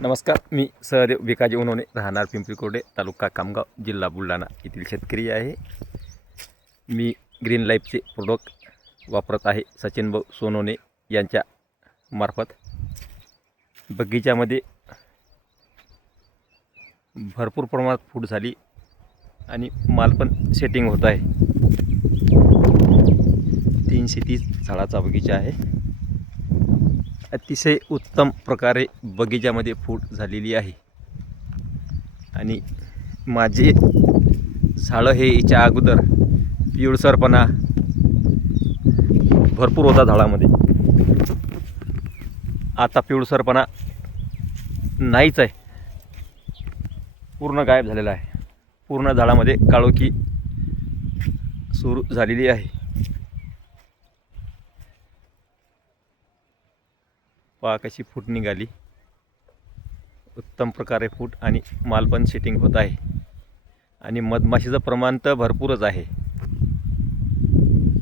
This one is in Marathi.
नमस्कार, मी सहदेव भिकाजी उन्होने, राहणार पिंपरीकोडे, तालुका खामगाव, जिल्हा बुलढाणा येथील शेतकरी आहे. मी ग्रीन लाईफचे प्रोडक्ट वापरत आहे. सचिन भाऊ सोनवणे यांच्या मार्फत बगीच्यामध्ये भरपूर प्रमाणात फूट झाली आणि माल पण सेटिंग होत आहे. 330 झाडाचा बगीचा आहे. अतिशय उत्तम प्रकारे बगीच्यामध्ये फूट झालेली आहे आणि माझे झाडं हे याच्या अगोदर पिवळसरपणा भरपूर होता झाडामध्ये. आता पिवळसरपणा नाहीच आहे, पूर्ण गायब झालेला आहे. पूर्ण झाडामध्ये काळोखी सुरू झालेली आहे. पहा कशी फूट निघाली, उत्तम प्रकारे फूट आणि माल पण सेटिंग होत आहे आणि मधमाशीचं प्रमाण तर भरपूरच आहे.